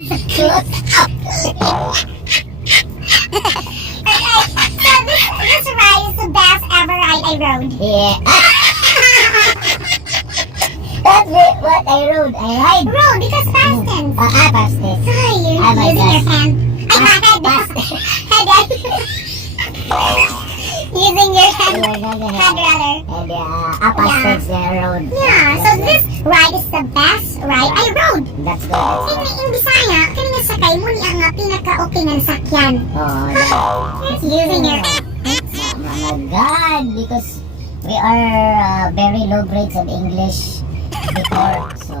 Close up. This ride is the best ever ride I rode. Yeah. That's it. What I rode. I ride. Rode because past tense. Past this. Sorry, you're Oh my using your gosh. hand. Past. Using your hand. And Hand rather. past this road. Yeah, so this ride is the best ride I rode. That's good. In Bisaya, kani nga sakay mo niya nga pinaka-okay ng sakyan. Oh, yeah. Using your hand. Oh my God, because we are very low grades of English before, so.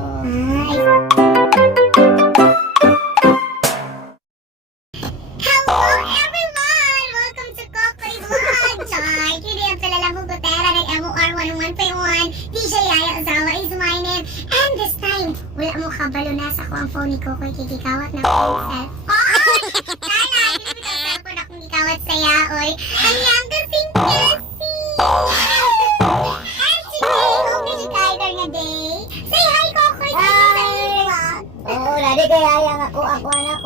Hello everyone! Welcome to Kokoy Vlog! Char! Today ang kalala mo Gutera ng MOR 101.1. DJ Yaya Azawa is my name. And this time, wala mo kabalo na sa ko ang phone ni Kokoy kikikawat na ko ang cellphone. Kala, hindi mo ang cellphone akong gikawat sa yaoy. Ang yang kasing kasi! And today, okay si Kyler nga day. Say hi Kokoy sa vlog. Oo, lagi kaya yang ako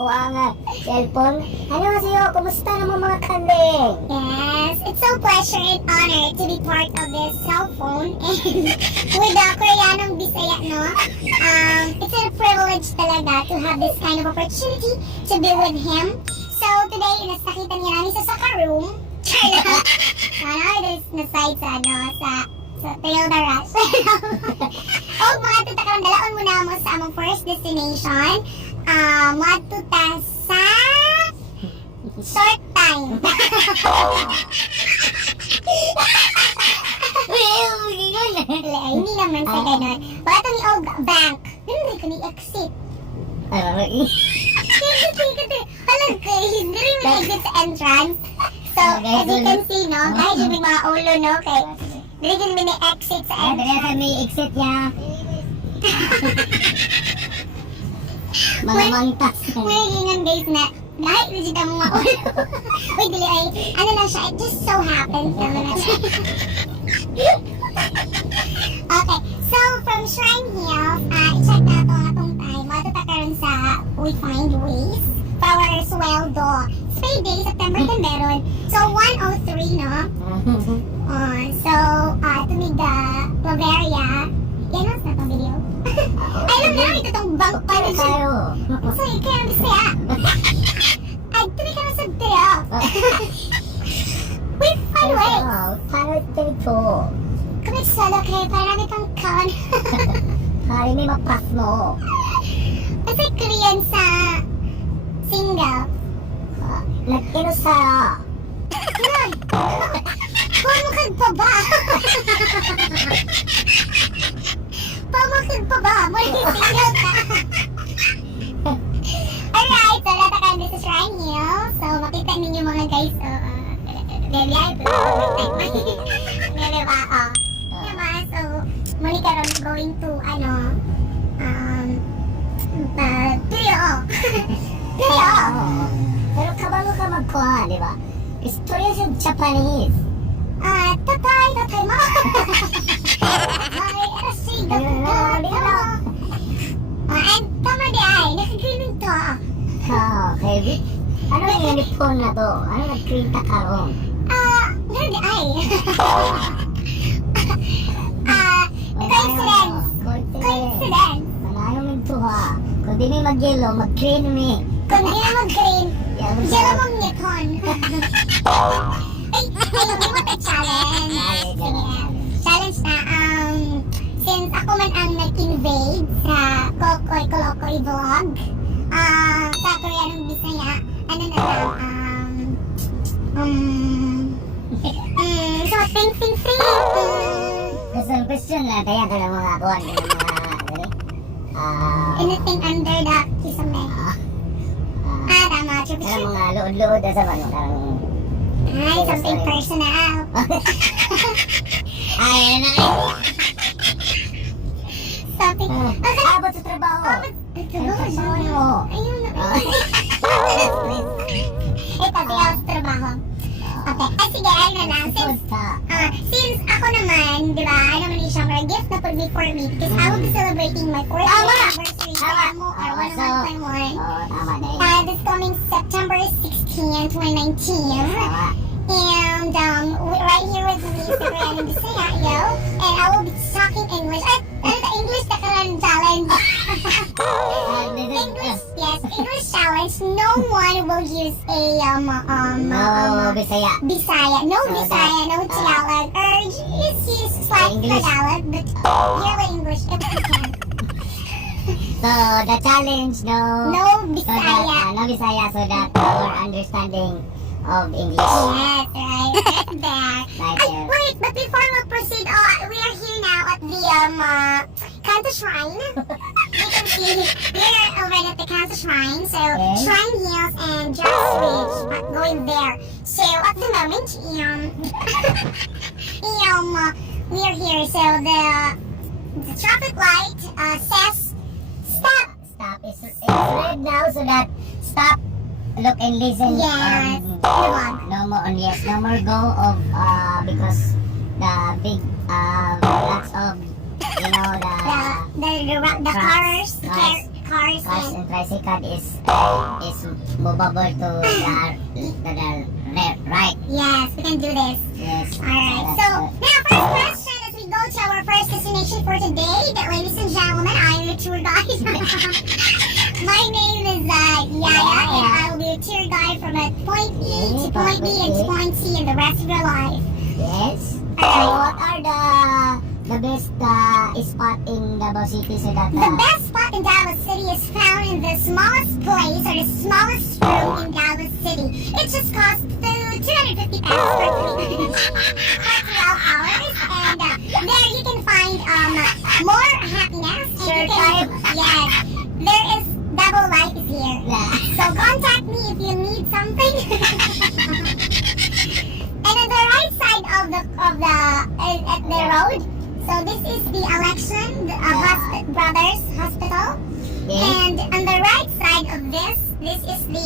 ang cellphone. Ano siyo, kumusta naman mga kanding? Yes, it's so pleasure and honor to be part of this cell phone and with the Koreanong Bisaya, no? It's a privilege talaga to have this kind of opportunity to be with him. So today, nakita niya namin sa soccer room. There's na side sa Toyota Rush. Oh, mga tutakang dalaon mo na mo sa among first destination. Matuta sa short time. Hindi naman sa ganun. Baka ni Og Bank. Hindi ko ni exit. Alam ko, hindi rin mo exit sa entrance. So, as you can see, no? Kahit yung may mga ulo, no? Kaya, hindi rin mo exit sa entrance. Dali kami exit niya. Mga mantas. May gingan guys na kahit legit ang mga ulo. Uy, dili ay, ano lang siya, it just so happens naman na siya. Okay, so from Shrine Hills, i-check na ito nga itong time. Matutakaroon sa We Find Ways. Power Sweldo. Spade Day, September 10 meron. So, 103, no? So, tumig the Bavaria. Yan ang sa itong video. Ay, alam na ito itong bank pa na siya. So, kaya bisaya. Ay, tumig ka na sa video. We Find Ways. Parang ito. Kami sala kayo, parang itong kan. Hari may mapas mo. Kasi Korean sa single. Nag-ino sa... Yan. Pamakag pa ba? Pamakag pa ba? Muli single ka. Alright, so natakan din sa Shrine Hill. So makita ninyo mga guys. So, muli karon going to Tuyo. Pero kabalo ka magkuha, di ba? Istorya siya Japanese. Tatay mo. Ay, kasi and tama di ay, nakagreening to. Okay. Ano yung uniform na to? Ano nag-printa ka ron? Hindi di ay. Coincidence. Manayong nito ha. Kung di may mag-yellow, mag-green mi. Kung di na mag-green, yellow mong niton. Ay, hindi mo ta challenge. Sige. Challenge na, since ako man ang nag-invade sa Kokoy Kolokoy Vlog, sa Koreanong Bisaya, ano na lang, so, think. Question lang, kaya ka lang mga kuhan ng mga, Anything under the kisame. Tama, true. Karang mga lood-lood sa ano, karang... Ay, something personal. Ay, ano na Something, Abot sa trabaho. Ayun na. Ito, di ako sa trabaho. Okay, sige, ano na lang. Since ako naman, di ba, ano man yung siyang gift na po put before me because I will be celebrating my 4th anniversary demo or 101.1. Tama din. This coming September 16, 2019. And right here with me is the Ryan Bisaya, and I will be talking English. English Takaran Challenge. English, yes, English challenge. No one will use a Bisaya. Bisaya. No So Bisaya, no Tagalog. Or just use slight English. Tagalog, but purely English if you can. So, the challenge, no Bisaya. No Bisaya, so that our understanding of English. Yes, right. Right there. Right Ay, there. wait, but before we proceed, we are here now at the Kanto Shrine. You can see we're already at the Kanto Shrine. So Okay. Shrine Hills and Just Ridge going there. So at the moment, we are here. So the traffic light says stop. Stop. It's red now, so that stop, look and listen. Yes. No more go of because the big lots of The cars, cars cars and and tricycle is movable to the right. yes, we can do this. Yes. Alright, That's so now first question as we go to our first destination for today, ladies and gentlemen, I am your tour guide. My name is Yaya, and I will be a tour guide from point A to point B and to point C in the rest of your life. Yes. So Alright. what are the best spot in Davao City so that The best spot in Davao City is found in the smallest place or the smallest room in Davao City. It just costs 250 pesos for 12 hours, and there you can find more happiness. And Sure you can, yes, there is Davao Life is here. So contact me if you need something. And on the right side of the at the road, so this is the election Brothers Hospital. yes. And on the right side of this is the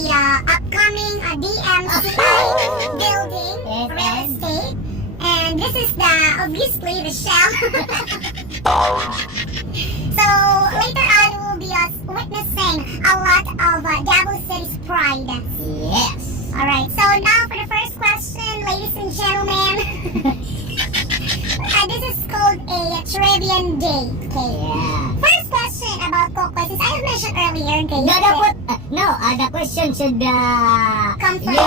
upcoming DMCI building, Yes, real yes. estate. And this is obviously the shell. So later on we'll be witnessing a lot of Davao City's pride. Yes. Alright, so now for the first question, ladies and gentlemen. This is called a Trivian Day. Okay. Yeah. First question about Coke Since I have mentioned earlier, okay, The question should Come from-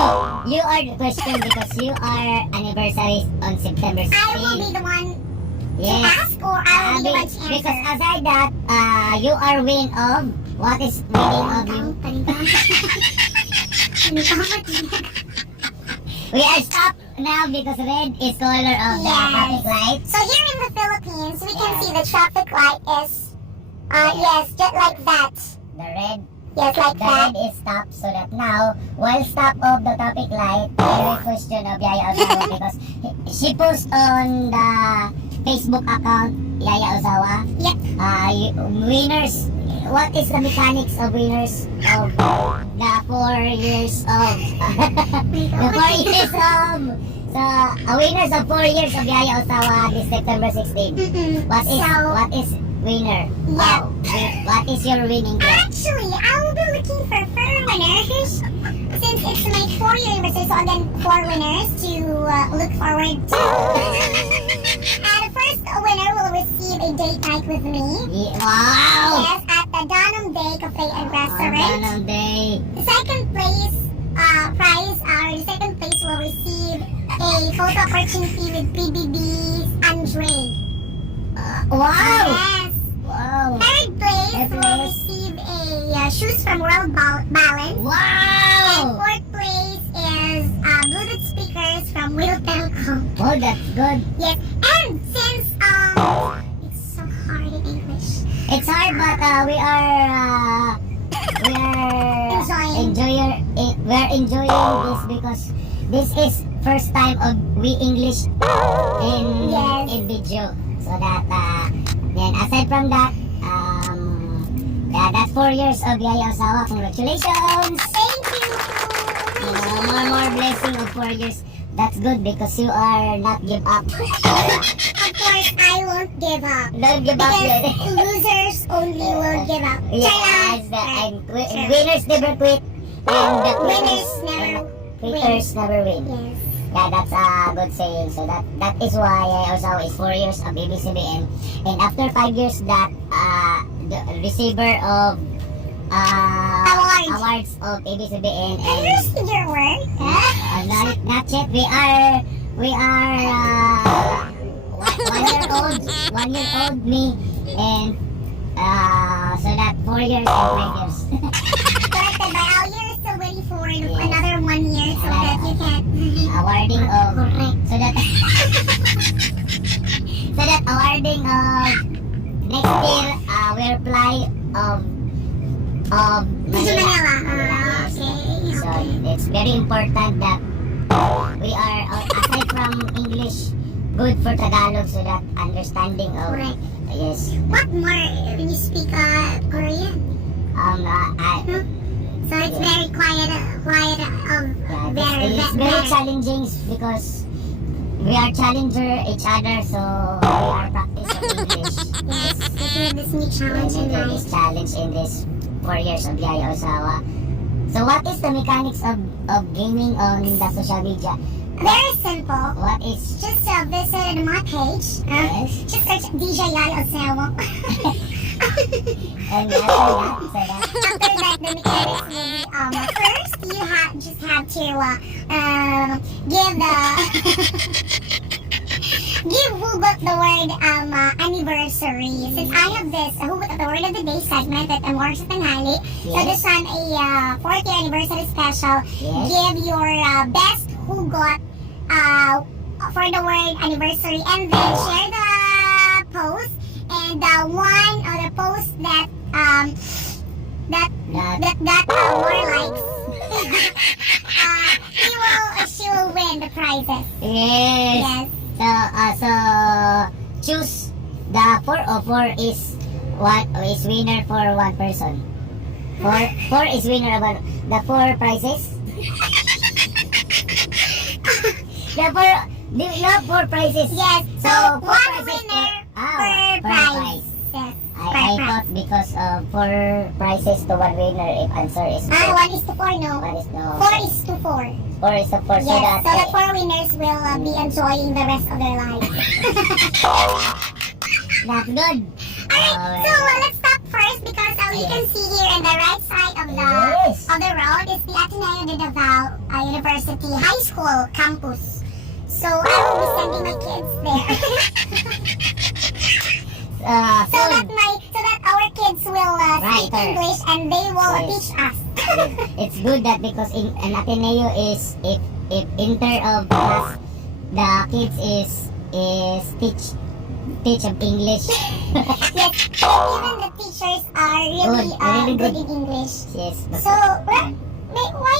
you are the question because you are anniversary on September 16. I will be the one to Yes. ask, or I will be the one to Because answer. aside that, you are win of what is winning of you? We are stopped now because red is color of the Yes. traffic light. So here in the Philippines, we can Yeah. see the traffic light is, yes, just like that. The red Yes, like The that. red is stopped so that now, while stop of the traffic light, I will question of Yaya Ozawa because she posts on the Facebook account, Yaya Ozawa, Yep. winners. What is the mechanics of winners of the 4 years of the 4 years of winners of 4 years of Yaya Ozawa this September 16? Mm-mm. What is winner? Yeah. What is your winning game? Actually, I will be looking for 4 winners since it's my 4-year anniversary. So again, 4 winners to look forward to. The first winner will receive a date night with me. Wow! Yes, at the Donham Day Cafe and Restaurant. On day. The second place prize, the second place will receive a photo opportunity with PBB's Andre. Wow! Yes. Wow! Third place Third will place. receive a shoes from World Balance. And Wow! fourth place is Bluetooth speakers from Will Telecom. Oh, that's good. Yes, and since it's so hard in English. It's hard, but we are enjoying this because this is first time of we English Yes. in video. So that then aside from that, that's 4 years of Yaya Ozawa. Congratulations! Thank you. More blessing of 4 years. That's good because you are not give up. Of course, I won't give up. Don't give up. Because losers only will give up. Yes, Right. and True. winners never quit. And the Winners never quitters never win. Yes. Yeah, that's a good saying. So that is why I also is 4 years of ABCBN, and after 5 years that the receiver of awards of ABCBN Have you and received your award? not yet. We are 1 year old me, and so that 4 years and 5 years. Corrected by all years, so waiting for another 1 year so that you can. Awarding of so that awarding of next year will apply of Digi Manila. Yes. Okay. So Okay. it's very important that we are aside from English good for Tagalog so that understanding of Correct. yes What more when you speak Korean? So it's very quiet, it's very better. challenging because we are challenger each other, so we are practicing English. Yes, we have this new challenge in And life. this challenge in this 4 years of Yaya Osawa. So what is the mechanics of gaming on the social media? Very simple. What is Just visit my page. yes? Just search DJ Yaya Osawa. And after that, After that, the mechanics will be first you just have to give Hugot the word anniversary. Since I have this Hugot at the word of the day segment at Amor sa Tanghali, so Yes. this one a 4th year anniversary special. Yes. Give your best Hugot for the word anniversary, and then share the post, and one of the posts that got more likes. She will win the prizes. yes. Yes. So choose the 4 or 4 is what is winner for one person. 4 is winner of the 4 prizes. The 4 prizes. Yes. So So, four one prizes winner per per prize. prize. Yes. I thought because 4 prizes to 1 winner if answer is 4. 1 is to 4, no. 1 is no. 4 is to 4. 4 is to 4 so Yes. that So the 4 winners will be enjoying the rest of their lives. that's good. Alright, so let's stop first because you can see here on the right side of Yes. the road is the Ateneo de Davao University High School campus. So I will be sending my kids there. so that our kids will speak Right. English and they will Yes. teach us. It's good that because in an Ateneo is if inter of class the kids is teach of English. Yes, even the teachers are really, Really good good. in English. Yes. So why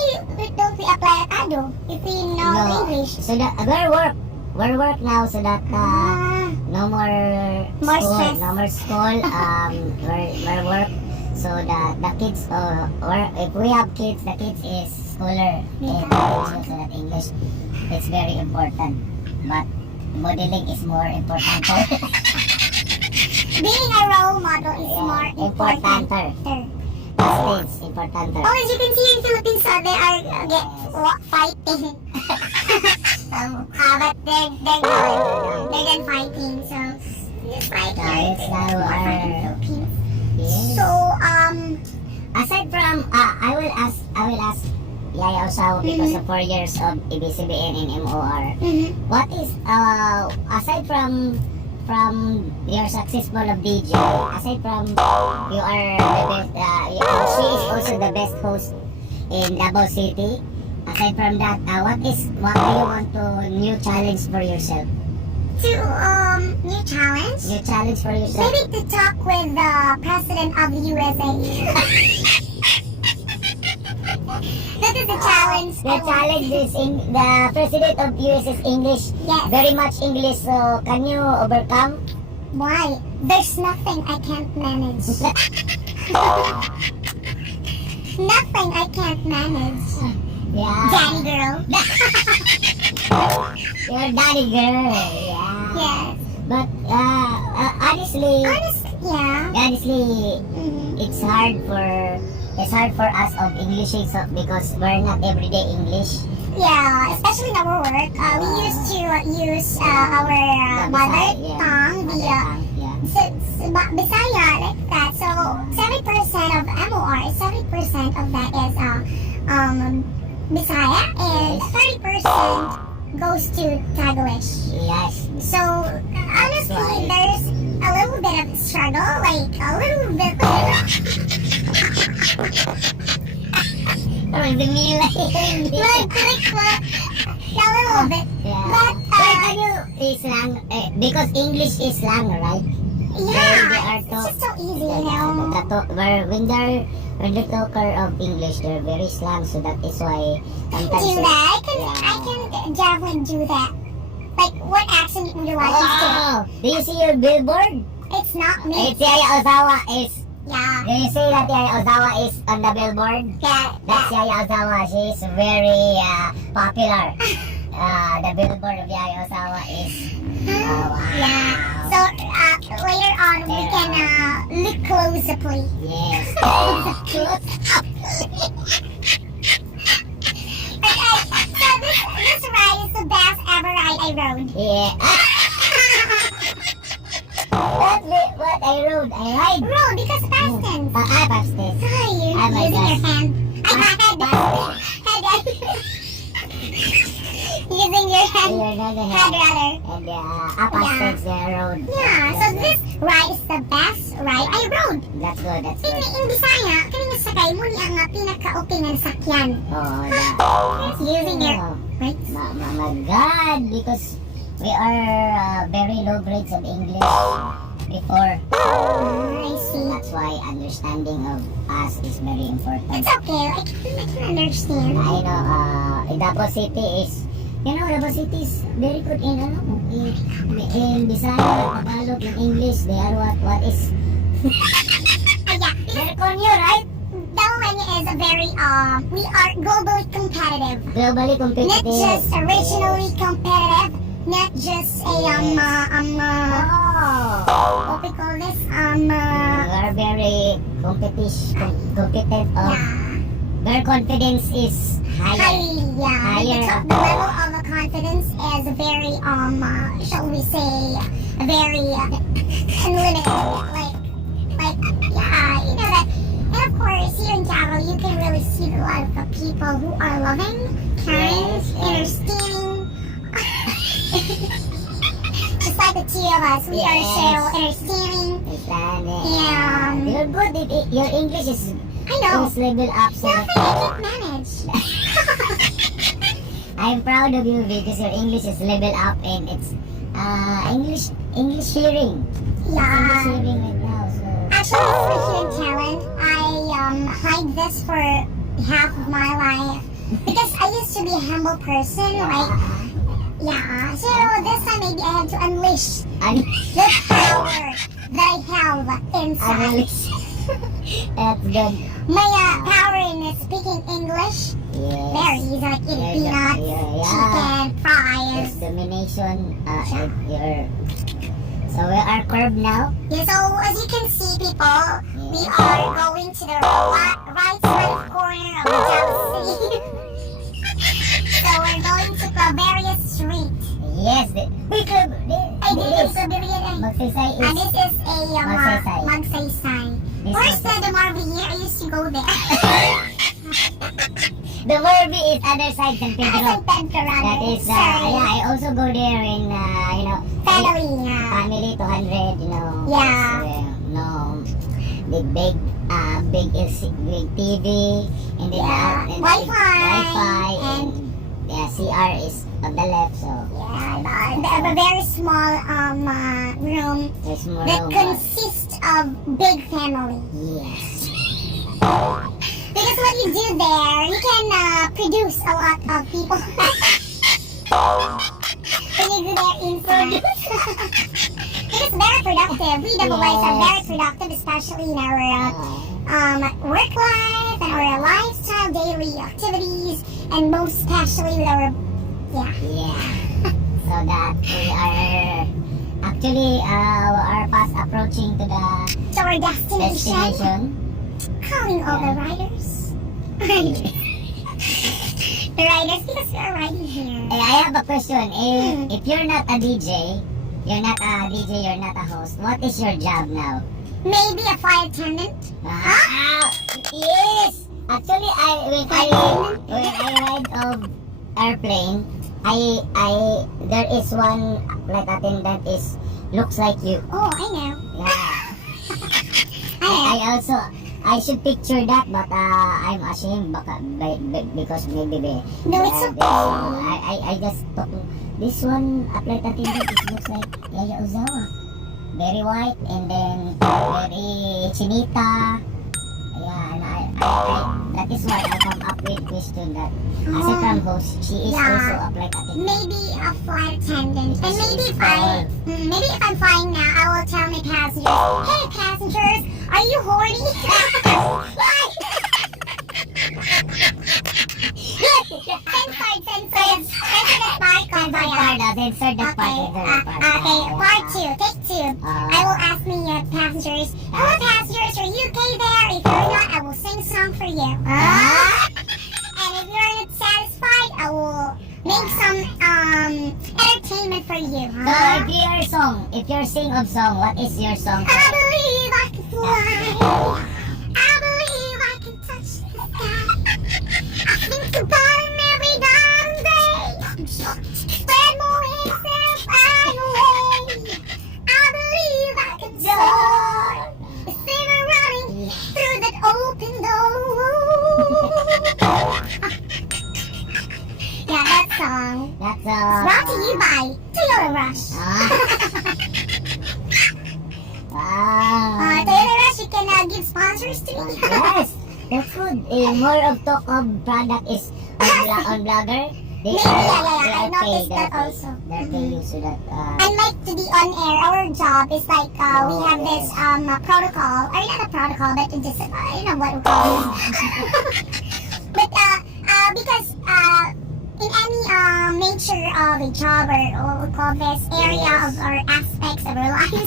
don't we apply at ADO if we know English? So that we're work now so that no more More school, stress. no more school. We're work so that the kids or if we have kids, the kids is schooler Yeah. so that English it's very important. But modeling is more important. Being a role model is more important. It's important. Oh, as you can see in Philippines, they are fighting. But they're done fighting. So just like It's now more our fun in Philippines. yes. So Aside from, I will ask Yaya Osawa because of 4 years of ABCBN and MOR. What is aside from your successful of DJ, aside from you are the best, she is also the best host in Davao City. Aside from that, what do you want to new challenge for yourself? to new challenge. New challenge for yourself. Maybe to talk with the president of the USA. That is the challenge. The challenge is the president of US is English. Yes. Very much English. So can you overcome? Why? There's nothing I can't manage. Nothing I can't manage. Yeah. Danny girl. Your daddy girl. Yeah. Yes. But honestly, Yeah. honestly, it's hard for us of Englishing so because we're not everyday English. Yeah, especially in our work, we used to use our mother tongue, the Bisaya, like that. So 70% of MOR, 70% of that is Bisaya, and 30% goes to Tagalog. Yes. So honestly, there's a little bit of struggle, like a little bit. Or the meal. A little bit. Yeah. But, can you slang because English is slang, right? They are Yeah, it's just so easy, you When they talker of English, they're very slang, so that is why sometimes Do that. I can definitely do that. Like, what accent would you like to Oh, do you see your billboard? say? It's not me. It's Yaya Ozawa is. Yeah. Do you see that Yaya Ozawa is on the billboard? That's Yaya Ozawa. She is very popular. The billboard of Yaya Ozawa is. Wow. Yeah. So, later on, we can look closer, please. Yes. Okay, so this ride is the best ever ride I rode. Yeah. What I rode? I ride. Rode because past tense. Past tense. Hi, you're Oh my using your gosh. hand. Using your hand. You're not gonna Head rather. And past tense the road. Yeah, so this ride is the best ride I rode. That's good. That's good. In Bisaya, kani nga sakay mo ni ang pinaka-okay nga sakyan. Oh, Using your right? my God, because we are very low grades of English before. I see. That's why understanding of us is very important. It's okay. I can understand. I know, Davao City is, Davao City is very good in Bisaya, Tagalog, in English. They are what is, Yeah, they're konyo, right? Dalmania is a very, we are globally competitive. Globally Not competitive. just originally competitive, not just a, Oh. what we call this, We are very competitive. yeah. Their confidence is higher. Higher. Higher. The level of confidence is very, shall we say, very unlimited. Like, yeah, you know that. And of course, here in Davao, you can really see a lot of people who are loving, kind, Yes, yes. understanding. Just like the two of us, we are Yes. so understanding. Yeah. You're good. Your English is I know. level up. So Nothing I can manage. I'm proud of you because your English is level up and it's English hearing. English Yeah. hearing right now. So Actually, this is a hidden talent. I hide this for half of my life because I used to be a humble person. Like, yeah. So this time maybe I have to unleash the power that I have inside. That's good. My power in speaking English. Yes. Very easy, like eating Yeah, peanuts, yeah. chicken, fries. Discrimination. So we are curved now. Yeah, so as you can see, people, we are going to the right side corner of the City. So we're going to Claveria Street. Yes. We could. Ay, dito sa Biriyan. Magsaysay And is. this is a Magsaysay. Magsaysay. This Where's is- the Marvier? I used to go there. The Morbi is other side San Pedro. San Pedro, That is, sorry. yeah, I also go there in, Family, family 200, Yeah. Big TV, and then, Yeah. and Wi-Fi, and CR is on the left, so Yeah, a very small room there's more that room. consists of big family. Yes. Because what you do there, you can produce a lot of people. When you do there inside. It's very productive. We double Ys are very productive, especially in our work life and our lifestyle, daily activities, and most especially with our Yeah. Yeah. So that we are actually are fast approaching to the So our destination. destination. Calling all the riders. The riders, because we are riding here. Hey, I have a question. If you're not a DJ, you're not a host, what is your job now? Maybe a flight attendant. Yes! Actually, when I ride of airplane, there is one flight attendant is looks like you. Oh, I know. Yeah. I I should picture that, but I'm ashamed because maybe No, it's okay. I just took this one flight attendant. It looks like Yaya Ozawa. Very white and then very chinita. Yeah, and that is why I come up with question that as a from host, she is Yeah. also a flight attendant. maybe a flight attendant. And maybe if maybe if I'm flying now, I will tell my passengers, hey passengers, are you horny? Censored. Censor the part, Kuya. Censor that part. Okay, part 2, take 2. I will ask my passengers, hello passengers, are you okay there? If you're not, I will sing a song for you. And if you're not satisfied, I will make some entertainment for you. So if you're sing of song, what is your song? I believe I can fly. I believe I can touch the sky. I think about him every damn day. Spread my wings and fly away. I believe I can soar. Instead of running through that open door. Yeah, that song. That's Brought to you by Toyota Rush. Wow. Toyota Rush, you can give sponsors to me. Yes, that's good. More of talk of product is on blogger. Maybe, yeah. I noticed that also. They're paying so that Unlike to be on air, our job is like we have this protocol, or not a protocol, but it's just I don't know what we call it. But because in any nature of a job or what we call this area of or aspects of our lives,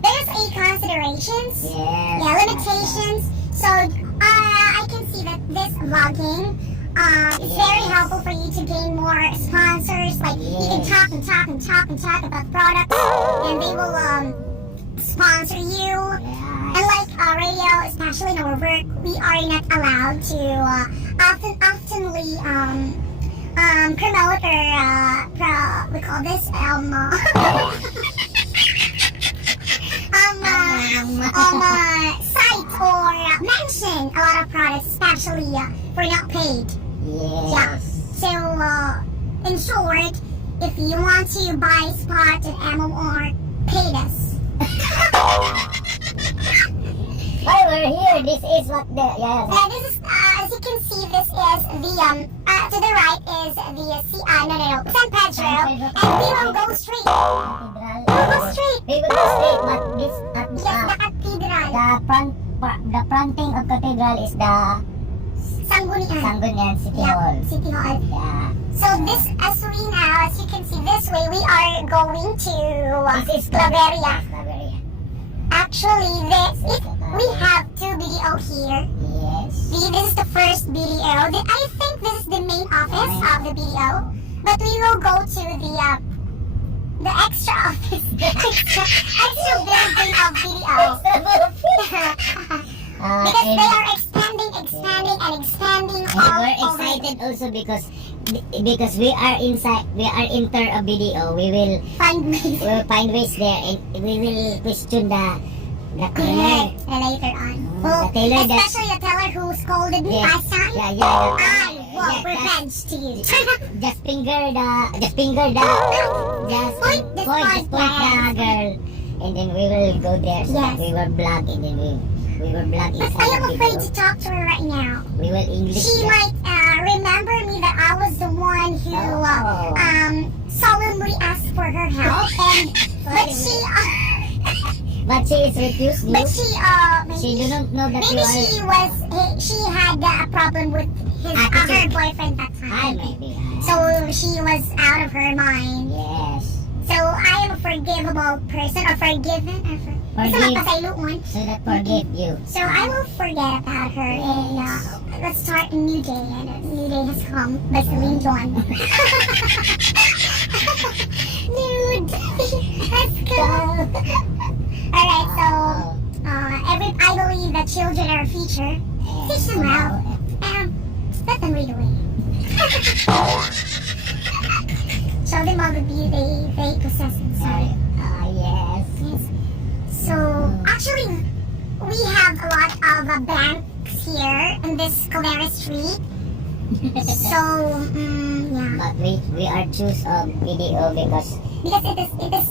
there's a considerations. yes. Yeah, limitations. So I can see that this vlogging is very helpful for you to gain more sponsors. Like you can talk about products, and they will sponsor you. And like radio, especially in our work, we are not allowed to oftenly promote or we call this cite or mention a lot of products, especially if we're not paid. Yeah. Yes. So, in short, if you want to buy spot and MMR, pay us. While we're here, this is what the This is, as you can see, this is the, to the right is the, San Pedro, and we will go straight. We'll go straight. We will go straight, but this Yes, the cathedral. the fronting of cathedral is the Sanggunian. Sangguniang City Yeah, Hall. City Hall. Yeah. So this, as we now, as you can see this way, we are going to This is Claveria. Claveria. Actually, we have 2 BDO here. Yes. This is the first BDO. I think this is the main office of the BDO. But we will go to the extra office, extra building of BDO. Because they are expanding And all we're over. excited also because we are inter a BDO. We will find ways there, and we will question the Yeah, colonel. later on. The tailor that- Especially the teller who scolded me Yes. last time. Yeah. I will Yeah, revenge to you. just point the girl, and then we will go there. So Yes. we will blog, and then we will blog But inside I am the afraid BDO. to talk to her right now. We will English. She that. might remember me that I was the one who solemnly asked for her help, and But she is refused you. but she She do not know that maybe you are. she had a problem with her boyfriend that I time. maybe. So she was out of her mind. Yes. So I am a forgivable person, or forgiven, or Forgive. Forgive. So that forgive you. So I will forget about her, and let's start a new day. And a new day has come by Celine Dion. New day has come. Alright, so I believe that children are our future. Teach them well. Let them read away. Show them all the beauty they possess inside. Yes. Yes. So, actually, we have a lot of banks here in this Calera Street. So, yeah. But we are choose video because Because it is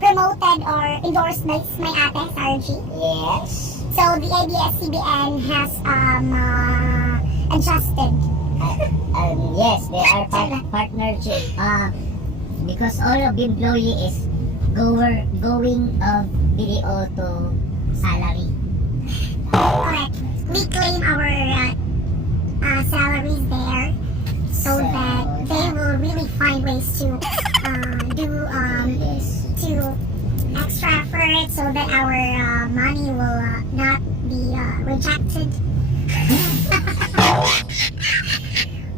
promoted or endorsed by my ate, Sarji. yes. So, the ABS-CBN has adjusted. Yes, they are partnership. Because all of employee is going video to salary. Correct. We claim our salaries there so that they will really find ways to do Yes. to extra effort so that our money will not be rejected.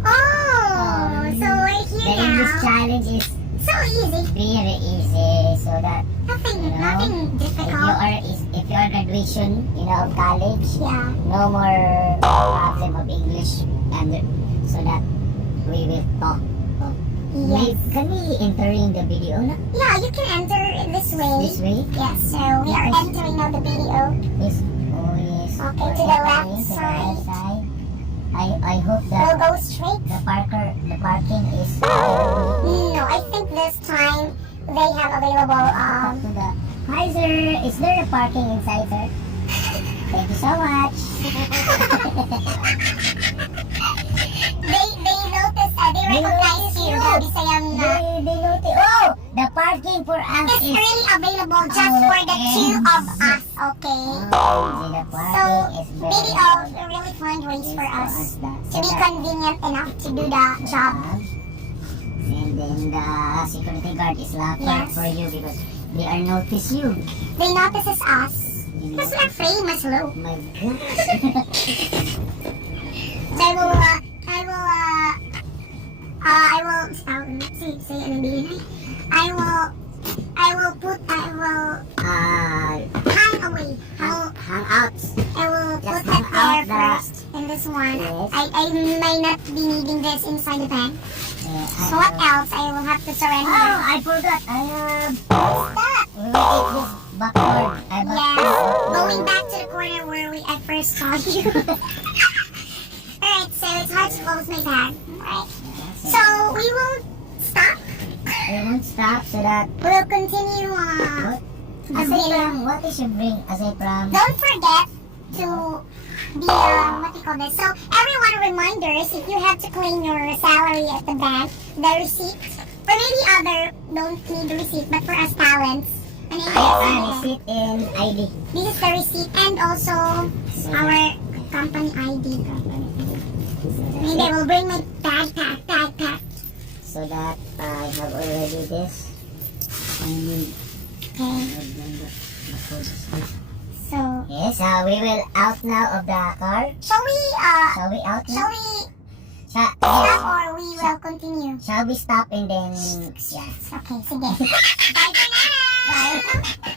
Oh, so we're The here English now. challenge is So easy. very easy, so that Nothing, You know, nothing if you difficult. are if you are graduation, of college, Yeah. no more problem of English, and so that we will talk. Yes. Can we enter in the video na? Yeah, you can enter it this way. This way? Yes, so we are entering now the video. Yes. Oh yes. Okay, We're to the entering left to the side. left side. I hope We'll that go straight. the parking is No, I think this time they have available to the. Hi sir, is there a parking inside, sir? Thank you so much. they notice they recognize you. The Bisayang They notice. Oh, the parking for us it's is. really available just for the two of us, okay? Oh, the So parking is very video really find ways for us to be convenient enough to do the job. And then the security guard is laughing Yes. for you because they are notice you. They notices us because we're famous, low. Oh my gosh. So I will say ano bilhin I will hang away. Hang out. I will put Just it hang out there first in this one. Yes. I may not be needing this inside the bank. So what Oh, else? I will have to surrender. I forgot. I have. Stop! We will take this backward. Yes. Going back to the corner where I first saw you. Alright, so it's hard to close my bag. Alright. So we will stop. We won't stop so that. We'll continue What? the Aside video. from what is your bring? Aside from. Don't forget to be what do you call this? So everyone reminders if you have to claim your salary at the bank, the receipt, or maybe other don't need the receipt, but for us talents, and Receipt and ID. this is the receipt and also our company ID. Maybe I will bring my backpack. So that I have already this. And Okay. So yes, we will out now of the car. shall we Shall we out now? shall we Shall, stop or we will continue? shall we stop and then yeah. Okay, sige. Bye for now! Bye.